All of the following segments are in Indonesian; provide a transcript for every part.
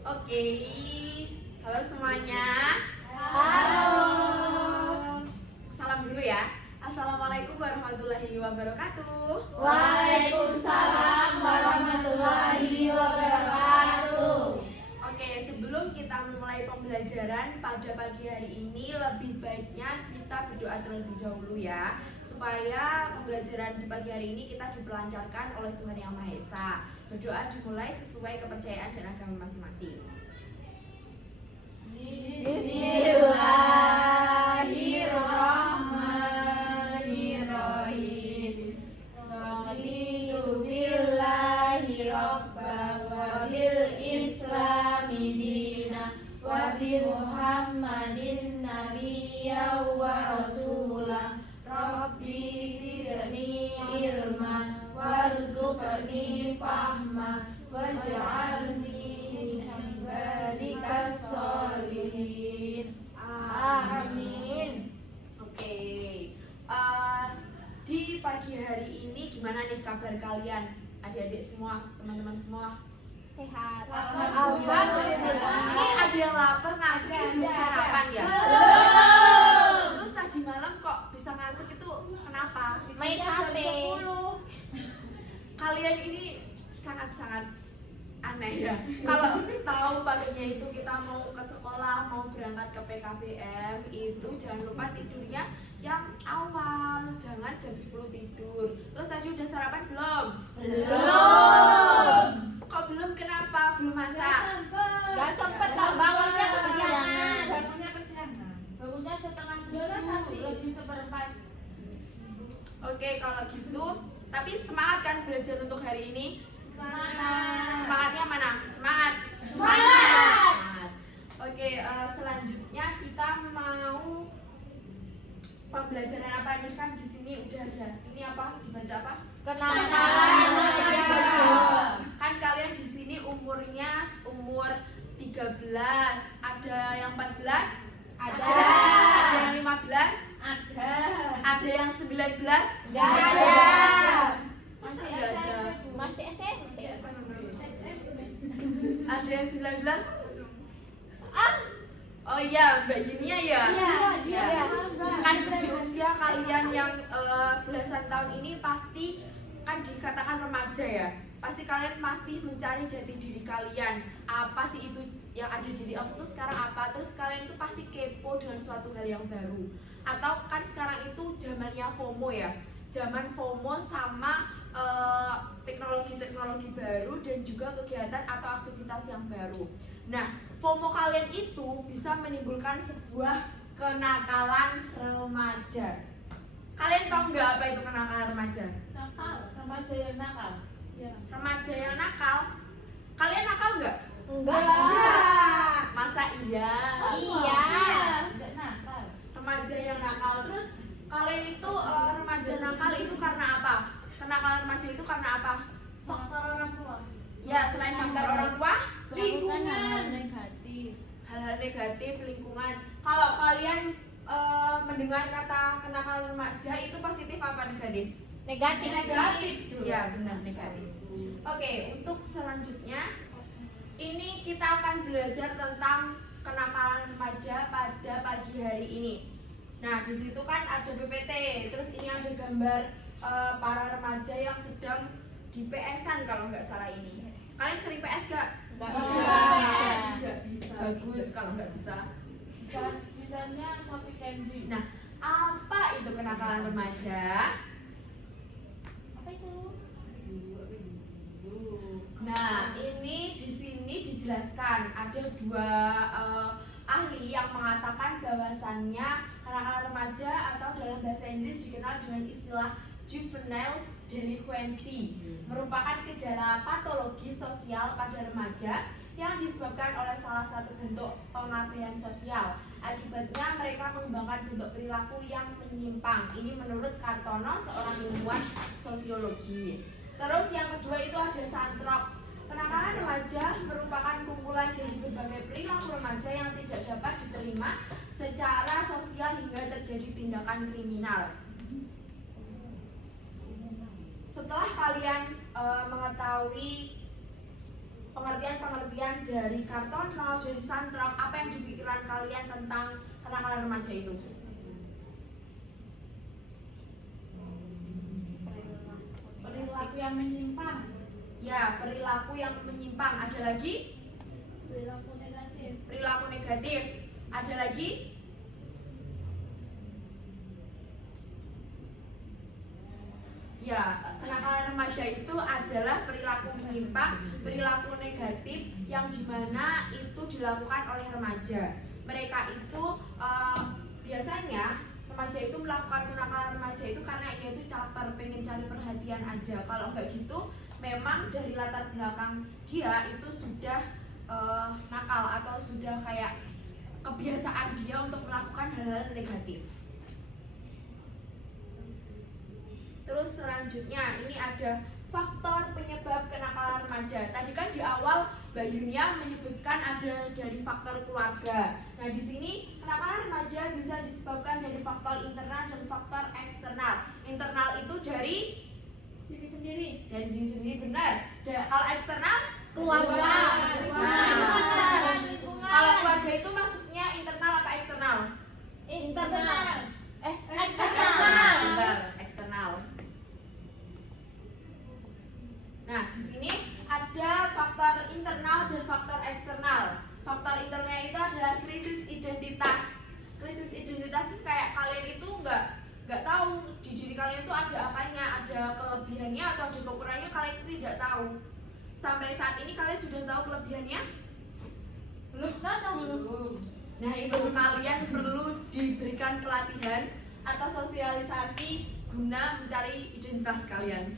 Oke, halo semuanya. Halo. Salam dulu ya. Assalamualaikum warahmatullahi wabarakatuh. Waalaikumsalam warahmatullahi wabarakatuh. Oke, sebelum kita memulai pembelajaran pada pagi hari ini, lebih baiknya kita berdoa terlebih dahulu ya, supaya pembelajaran di pagi hari ini kita diperlancarkan oleh Tuhan Yang Maha Esa. Berdoa dimulai sesuai kepercayaan dan agama masing-masing. Bismillahirrahmanirrahim. Raditu billahi rabban wa bil islami dina wa bi Muhammadin nabiyyan wa rasulah. Rabbi zidni ilman warzuqni fahma waj'alni min ibadikas sholihin. Amin. Oke, di pagi hari ini gimana nih kabar kalian, adik-adik semua, teman-teman semua? Sehat. Alhamdulillah. Ini ada yang lapar ngantuk ini belum sarapan ya? Terus tadi malam kok bisa ngantuk itu kenapa? Main HP. Kalian ini sangat-sangat aneh ya. Kalau tahu paginya itu kita mau ke sekolah, mau berangkat ke PKBM, itu jangan lupa tidurnya yang awal, jangan jam 10 tidur. Terus tadi udah sarapan belum? Belum. Kok belum, kenapa? Belum masak? Gak sempet lah, bangunnya kesiangan. Bangunnya setengah 7, lebih seperempat. Oke, kalau gitu, tapi semangat kan belajar untuk hari ini? Semangat. Semangatnya mana? Semangat. Semangat. Oke, selanjutnya kita mau pembelajaran apa nih, kan di sini udah ada. Ini apa? Dibaca apa? Kenakalan remaja. Kan kalian di sini umurnya umur 13, ada yang 14, Ada. ada yang 15, Ada. ada yang 19. Gak ada. Masa nggak ada? Masih SMP. Ada yang 19? Oh iya, Mbak Junia ya? Iya. Kan di usia kalian yang belasan tahun ini pasti kan dikatakan remaja ya. Pasti kalian masih mencari jati diri kalian. Apa sih itu yang ada di diri aku tuh sekarang apa? Terus kalian tuh pasti kepo dengan suatu hal yang baru. Atau kan sekarang itu zamannya FOMO ya. Zaman FOMO sama teknologi-teknologi baru dan juga kegiatan atau aktivitas yang baru. Nah, FOMO kalian itu bisa menimbulkan sebuah kenakalan remaja. Kalian tahu nggak apa itu kenakalan remaja? Nakal. Remaja yang nakal. Remaja yang nakal. Kalian nakal nggak? Enggak. Masa iya? Iya. Enggak nakal. Remaja yang nakal. Terus kalian itu remaja nakal itu karena apa? Kenakalan remaja itu karena apa? Faktor orang tua. Ya, selain faktor orang tua, Lingkungan. negatif. hal-hal negatif, lingkungan. Kalau kalian mendengar kata kenakalan remaja itu positif apa negatif? Negatif. Ya, benar, negatif. Oke, untuk selanjutnya ini kita akan belajar tentang kenakalan remaja pada pagi hari ini. Nah, di situ kan ada PPT, terus ini ada gambar para remaja yang sedang di PS-an kalau nggak salah ini. Kalian sering PS nggak? Enggak Nggak bisa. Bagus kalau nggak bisa. Misalnya Shopee Candy. Nah, apa itu kenakalan remaja? Apa itu? Nah, ini di sini dijelaskan ada dua ahli yang mengatakan bahwasannya kenakalan remaja atau dalam bahasa Inggris dikenal dengan istilah juvenile delinquency, merupakan gejala patologi sosial pada remaja yang disebabkan oleh salah satu bentuk pengabaian sosial. Akibatnya mereka mengembangkan bentuk perilaku yang menyimpang. Ini menurut Kartono, seorang ilmuwan sosiologi. Terus yang kedua itu ada Santrok. Kenakalan remaja merupakan kumpulan dari berbagai perilaku remaja yang tidak dapat diterima secara sosial hingga terjadi tindakan kriminal. Setelah kalian mengetahui pengertian-pengertian dari Kartono, dari Santrok, apa yang di pikiran kalian tentang kenakalan remaja itu? Perilaku yang menyimpang. Ya, perilaku yang menyimpang. Ada lagi? Perilaku negatif. Perilaku negatif. Ada lagi? Ya, kenakalan remaja itu adalah perilaku menyimpang, perilaku negatif yang dimana itu dilakukan oleh remaja. Mereka itu biasanya remaja itu melakukan kenakalan remaja itu karena dia itu caper, pengen cari perhatian aja. Kalau nggak gitu, memang dari latar belakang dia itu sudah nakal atau sudah kayak kebiasaan dia untuk melakukan hal-hal negatif. Terus selanjutnya ini ada faktor penyebab kenakalan remaja. Tadi kan di awal Mbak Yunia menyebutkan ada dari faktor keluarga. Nah di sini kenakalan remaja bisa disebabkan dari faktor internal dan faktor eksternal. Internal itu dari Diri sendiri. dari diri sendiri, benar. Kalau eksternal Keluarga. Nah, Lingkungan. kalau keluarga itu maksudnya internal apa eksternal? Internal. Eksternal. Eksternal. Benar, eksternal. Nah, di sini ada faktor internal dan faktor eksternal. Faktor internalnya itu adalah krisis identitas. Krisis identitas itu kayak kalian itu nggak tahu di diri kalian itu ada apanya, ada kelebihannya atau ada kekurangannya, kalian itu tidak tahu. Sampai saat ini kalian sudah tahu kelebihannya? Belum. Nah, itu kalian perlu diberikan pelatihan atau sosialisasi guna mencari identitas kalian.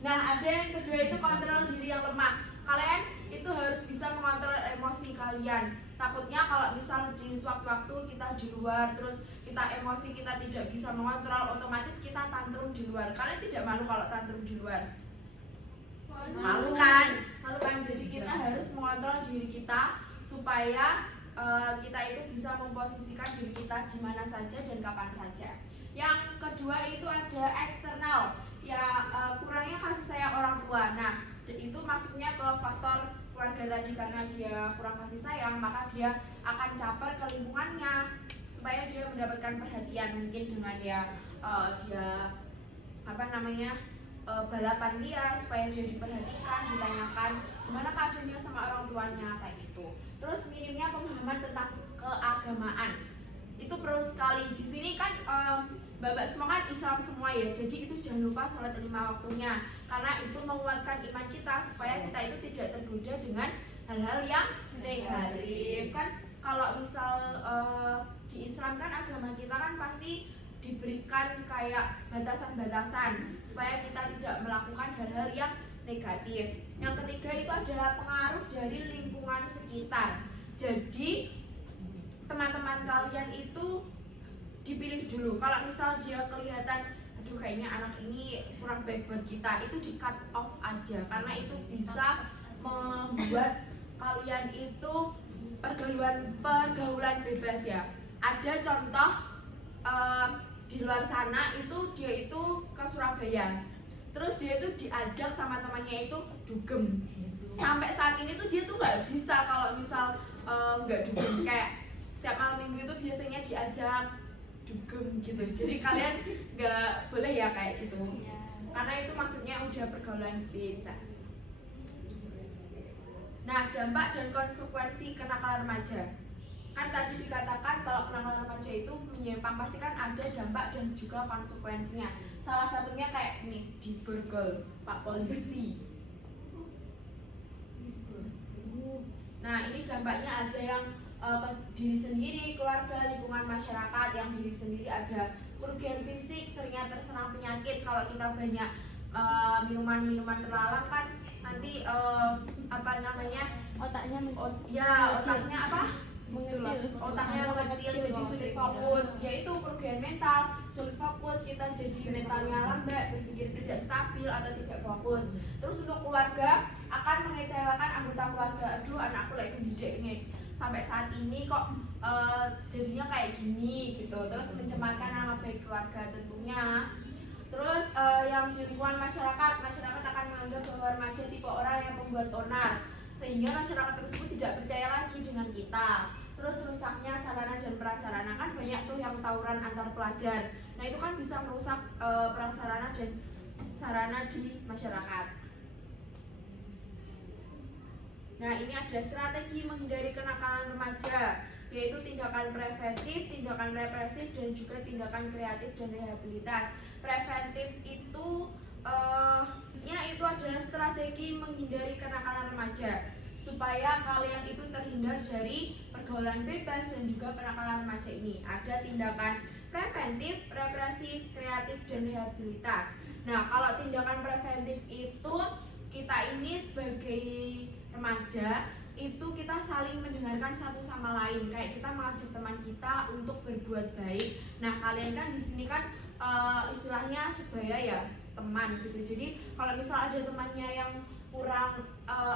Nah, ada yang kedua itu kontrol diri yang lemah. Kalian itu harus bisa mengontrol emosi kalian. Takutnya kalau misal di sewaktu-waktu kita di luar, terus kita emosi kita tidak bisa mengontrol, otomatis kita tantrum di luar. Kalian tidak malu kalau tantrum di luar? Malu kan? Malu kan? Jadi kita harus mengontrol diri kita supaya kita itu bisa memposisikan diri kita di mana saja dan kapan saja. Yang kedua itu ada eksternal. Ya kurangnya kasih sayang orang tua. Nah, itu maksudnya ke faktor keluarga tadi, karena dia kurang kasih sayang, maka dia akan caper ke lingkungannya supaya dia mendapatkan perhatian, mungkin dengan dia balapan dia supaya dia diperhatikan, ditanyakan gimana keadaannya sama orang tuanya kayak gitu. Terus minimnya pemahaman tentang keagamaan itu perlu sekali. Di sini kan Bapak semua kan Islam semua ya, jadi itu jangan lupa sholat 5 waktunya, karena itu menguatkan iman kita supaya kita itu tidak tergoda dengan hal-hal yang negatif. Kan kalau misal di Islam kan agama kita kan pasti diberikan kayak batasan-batasan supaya kita tidak melakukan hal-hal yang negatif. Yang ketiga itu adalah pengaruh dari lingkungan sekitar. Jadi teman-teman kalian itu dipilih dulu. Kalau misal dia kelihatan aduh kayaknya anak ini kurang baik buat kita, itu di cut off aja, karena itu bisa membuat kalian itu pergaulan bebas ya. Ada contoh di luar sana itu dia itu ke Surabaya, terus dia itu diajak sama temannya itu dugem. Sampai saat ini tuh dia tuh nggak bisa kalau misal nggak dugem, kayak setiap malam minggu itu biasanya diajak dugem gitu. Jadi kalian nggak boleh ya kayak gitu, karena itu maksudnya udah pergaulan bebas. Nah, dampak dan konsekuensi kenakalan remaja. Kan tadi dikatakan kalau kenakalan remaja itu menyimpang, pasti kan ada dampak dan juga konsekuensinya. Salah satunya kayak nih, diborgol Pak Polisi. Nah, ini dampaknya ada yang diri sendiri, keluarga, lingkungan masyarakat. Yang diri sendiri ada kerugian fisik, seringnya terserang penyakit. Kalau kita banyak minuman-minuman terlarang kan nanti otaknya apa? Otaknya mengecil, jadi sulit fokus. Yaitu kerugian mental, sulit fokus, kita jadi mentalnya lambat, berpikir tidak stabil atau tidak fokus. Terus untuk keluarga akan mengecewakan anggota keluarga. Aduh, anakku lagi pendidik ini sampai saat ini kok jadinya kayak gini gitu. Terus mencemarkan nama baik keluarga tentunya. Terus yang di lingkungan masyarakat akan menganggap bahwa remaja tipe orang yang membuat onar. sehingga masyarakat tersebut tidak percaya lagi dengan kita. Terus rusaknya sarana dan prasarana, kan banyak tuh yang tawuran antar pelajar. Nah itu kan bisa merusak prasarana dan sarana di masyarakat. Nah ini ada strategi menghindari kenakalan remaja, yaitu tindakan preventif, tindakan represif, dan juga tindakan kreatif dan rehabilitas. Preventif itu itu adalah strategi menghindari kenakalan remaja supaya kalian itu terhindar dari pergaulan bebas dan juga kenakalan remaja ini. Ada tindakan preventif, represif, kreatif, dan rehabilitas. Nah kalau tindakan preventif itu kita ini sebagai remaja itu kita saling mendengarkan satu sama lain, kayak kita mengajak teman kita untuk berbuat baik. Nah kalian kan di sini kan istilahnya sebaya ya, teman gitu. Jadi kalau misal ada temannya yang kurang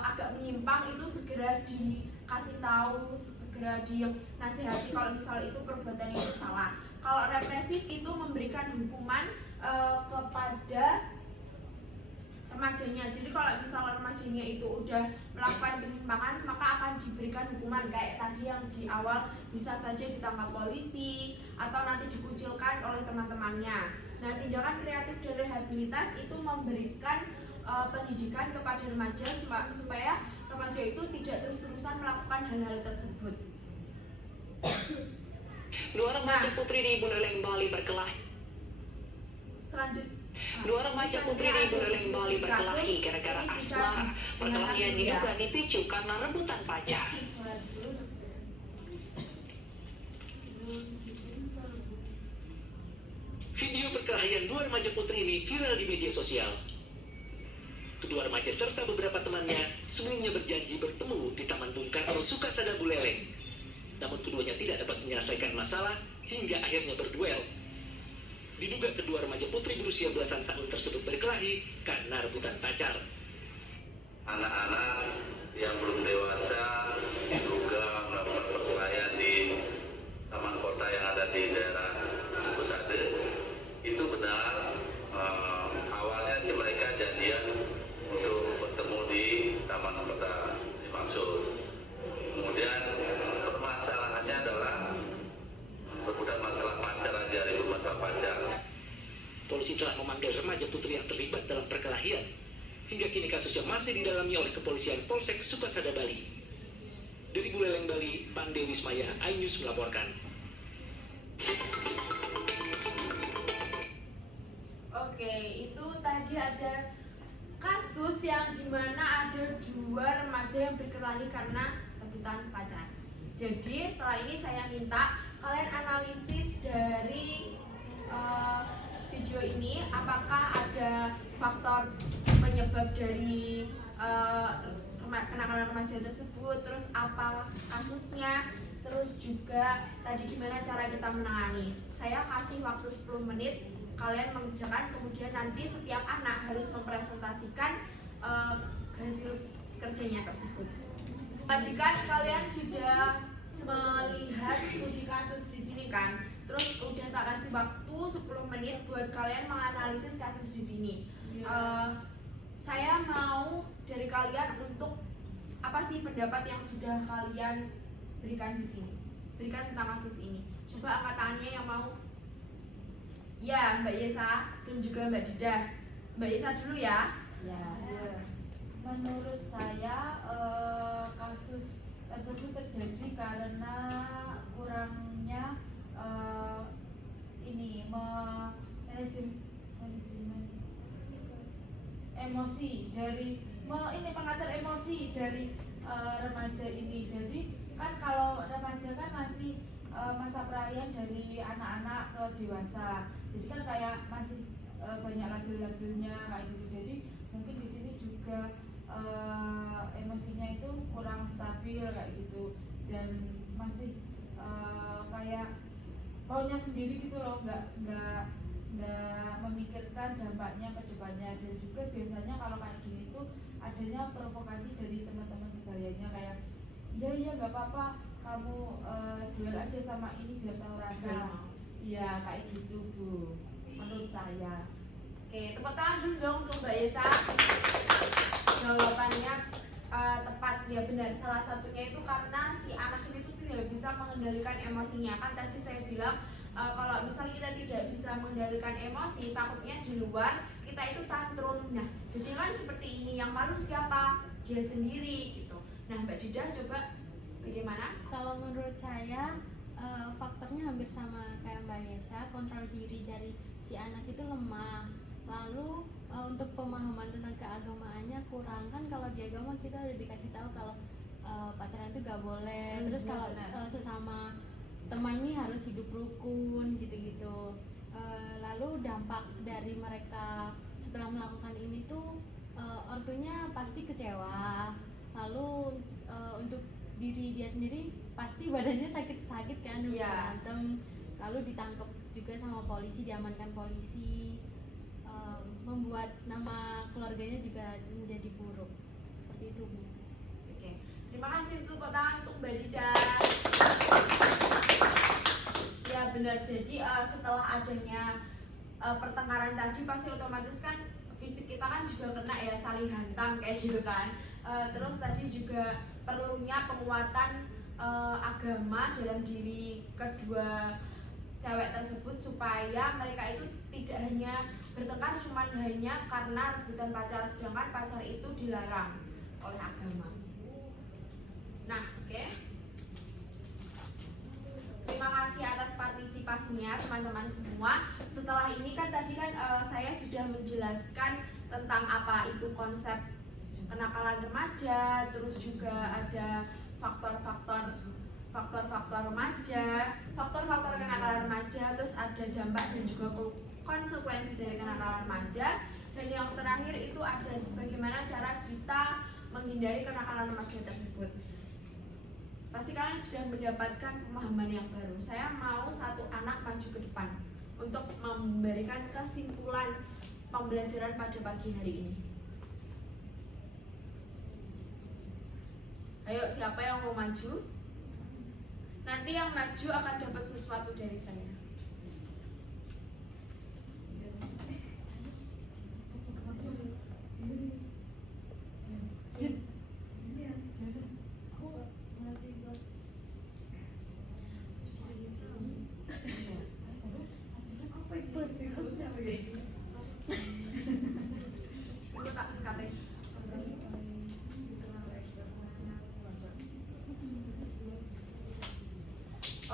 agak menyimpang, itu segera dikasih tahu, segera dinasihati kalau misal itu perbuatan itu salah. Kalau represif itu memberikan hukuman kepada remajanya. Jadi kalau misalnya remajanya itu udah melakukan penyimpangan, maka akan diberikan hukuman kayak tadi yang di awal, bisa saja ditangkap polisi atau nanti dikucilkan oleh teman-temannya. Nah tindakan kreatif dan rehabilitas itu memberikan pendidikan kepada remaja supaya remaja itu tidak terus-terusan melakukan hal-hal tersebut. Dua remaja putri di Buleleng, Bali berkelahi. Dua remaja putri di Buleleng, Bali berkelahi gara-gara asmara. Perkelahian diduga dipicu karena rebutan pacar. Video perkelahian dua remaja putri ini viral di media sosial. Kedua remaja serta beberapa temannya sebelumnya berjanji bertemu di Taman Bung Karno, Sukasada, Buleleng. Namun keduanya tidak dapat menyelesaikan masalah hingga akhirnya berduel. Diduga kedua remaja putri berusia belasan tahun tersebut berkelahi karena rebutan pacar. Anak-anak yang belum dewasa juga melakukan perkelahian di taman kota yang ada di daerah Sukasada. Itu benar, awalnya sih mereka janjian untuk bertemu di taman kota dimaksud. Kemudian permasalahannya adalah berbuat masalah pacar aja, ribut masalah pacar. Polisi telah memanggil remaja putri yang terlibat dalam perkelahian. Hingga kini kasusnya masih didalami oleh kepolisian Polsek Sukasada, Bali. Dari Buleleng, Bali, Pande Wismaya, iNews melaporkan. Oke, itu tadi ada kasus yang dimana ada dua remaja yang berkelahi karena rebutan pacar. Jadi setelah ini saya minta kalian analisis dari video ini, apakah ada faktor penyebab dari kenakalan remaja tersebut, terus apa kasusnya, terus juga tadi gimana cara kita menangani. Saya kasih waktu 10 menit kalian mengerjakan, kemudian nanti setiap anak harus mempresentasikan hasil kerjanya tersebut. Jika kalian sudah melihat studi kasus di sini kan, terus udah tak kasih waktu 10 menit buat kalian menganalisis kasus di sini. Saya mau dari kalian untuk apa sih pendapat yang sudah kalian berikan di sini, berikan tentang kasus ini. Coba angkat tangannya yang mau. Ya, Mbak Yesa dan juga Mbak Dida. Mbak Yesa dulu ya. Ya. Menurut saya kasus tersebut terjadi karena kurangnya manajemen emosi dari pengatur emosi dari remaja ini. Jadi kan kalau remaja kan masih masa peralihan dari anak-anak ke dewasa. Jadi kan kayak masih banyak labil-labilnya kayak gitu. Jadi mungkin di sini juga emosinya itu kurang stabil kayak gitu, dan masih kayak maunya sendiri gitu loh, nggak memikirkan dampaknya ke depannya. Dan juga biasanya kalau kayak gini tuh adanya provokasi dari teman-teman sebayanya, kayak iya nggak apa-apa, kamu duel aja sama ini biar tahu rasa. Iya kayak gitu Bu, menurut saya. Oke, tepuk tangan dulu dong untuk Mbak Yesa. Jawabannya tepat. Ya benar, salah satunya itu karena si anak ini tuh tidak bisa mengendalikan emosinya. Kan tadi saya bilang kalau misalnya kita tidak bisa mengendalikan emosi, takutnya di luar kita itu tantrum. Nah, jadi kan seperti ini, yang malu siapa? Dia sendiri gitu. Nah, Mbak Dida coba bagaimana? Kalau menurut saya faktornya hampir sama kayak Mbak Yesa, kontrol diri dari si anak itu lemah. Lalu untuk pemahaman tentang keagamaannya kurang. Kan kalau di agama kita udah dikasih tahu kalau pacaran itu gak boleh. Terus kalau sesama teman ini harus hidup rukun gitu-gitu. Lalu dampak dari mereka setelah melakukan ini tuh ortunya pasti kecewa. Lalu untuk diri dia sendiri pasti badannya sakit-sakit kan, berantem, lalu ditangkap juga sama polisi, diamankan polisi, membuat nama keluarganya juga menjadi buruk. Seperti itu, Bu. Oke, terima kasih untuk tepuk tangan untuk Mbak Dida. Ya benar, jadi setelah adanya pertengkaran tadi pasti otomatis kan fisik kita kan juga kena ya, saling hantam kayak gitu kan. Terus tadi juga perlunya penguatan agama dalam diri kedua cewek tersebut supaya mereka itu tidak hanya bertengkar cuma hanya karena rebutan pacar, sedangkan pacar itu dilarang oleh agama. Nah, oke. Terima kasih atas partisipasinya teman-teman semua. Setelah ini kan tadi kan saya sudah menjelaskan tentang apa itu konsep kenakalan remaja, terus juga ada faktor-faktor remaja, faktor-faktor kenakalan remaja, terus ada dampak dan juga konsekuensi dari kenakalan remaja, dan yang terakhir itu ada bagaimana cara kita menghindari kenakalan remaja tersebut. Pasti kalian sudah mendapatkan pemahaman yang baru. Saya mau satu anak maju ke depan untuk memberikan kesimpulan pembelajaran pada pagi hari ini. Ayo, siapa yang mau maju? Nanti yang maju akan dapat sesuatu dari saya.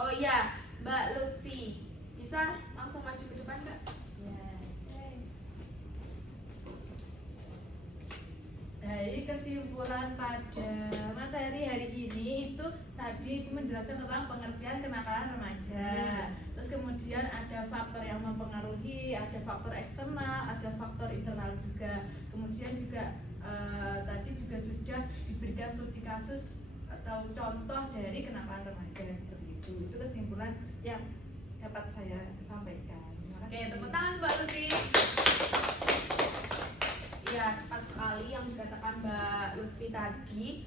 Oh iya, Mbak Lutfi, bisa langsung maju ke depan, Mbak? Dari kesimpulan pada materi hari ini itu tadi menjelaskan tentang pengertian kenakalan remaja. Terus kemudian ada faktor yang mempengaruhi, ada faktor eksternal, ada faktor internal juga. Kemudian juga tadi juga sudah diberikan studi kasus atau contoh dari kenakalan remaja seperti itu. Itu kesimpulan yang dapat saya sampaikan. Oke, tepuk tangan Mbak Lutfi. Ya, tepat sekali yang dikatakan Mbak Lutfi tadi.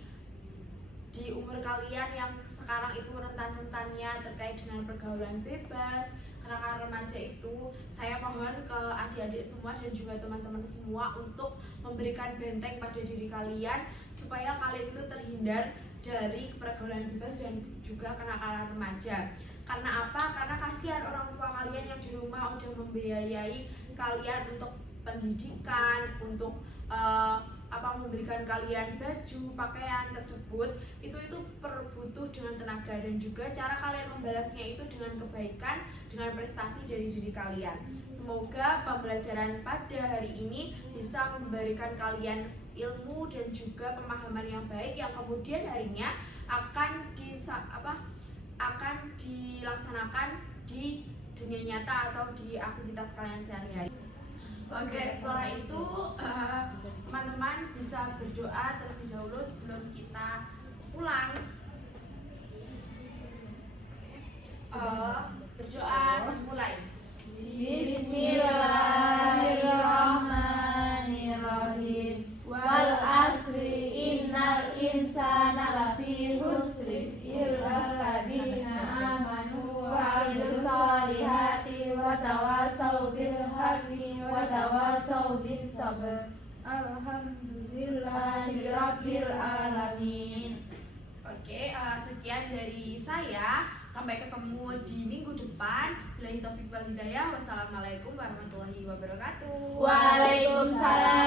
Di umur kalian yang sekarang itu rentan-rentannya terkait dengan pergaulan bebas, kenakalan remaja itu, saya mohon ke adik-adik semua dan juga teman-teman semua untuk memberikan benteng pada diri kalian supaya kalian itu terhindar dari pergaulan bebas dan juga kenakalan remaja. Karena apa? Karena kasihan orang tua kalian yang di rumah udah membiayai kalian untuk pendidikan, untuk memberikan kalian baju, pakaian tersebut, itu butuh dengan tenaga, dan juga cara kalian membalasnya itu dengan kebaikan, dengan prestasi dari diri kalian. Semoga pembelajaran pada hari ini bisa memberikan kalian ilmu dan juga pemahaman yang baik yang kemudian harinya akan dilaksanakan di dunia nyata atau di aktivitas kalian sehari-hari. Oke, setelah itu teman-teman bisa berdoa terlebih dahulu sebelum kita pulang. Berdoa dimulai. Bismillahirrahmanirrahim. Wal asri innal insana lafi husri illa alladziina amanu wa 'amilus solihati wa tawassaw bil haqqi wa tawassaw bis sabr. Alhamdulillahirabbil alamin. Oke, sekian dari saya. Sampai ketemu di minggu depan. Billahi taufiq wal hidayah. Wassalamualaikum warahmatullahi wabarakatuh. Waalaikumsalam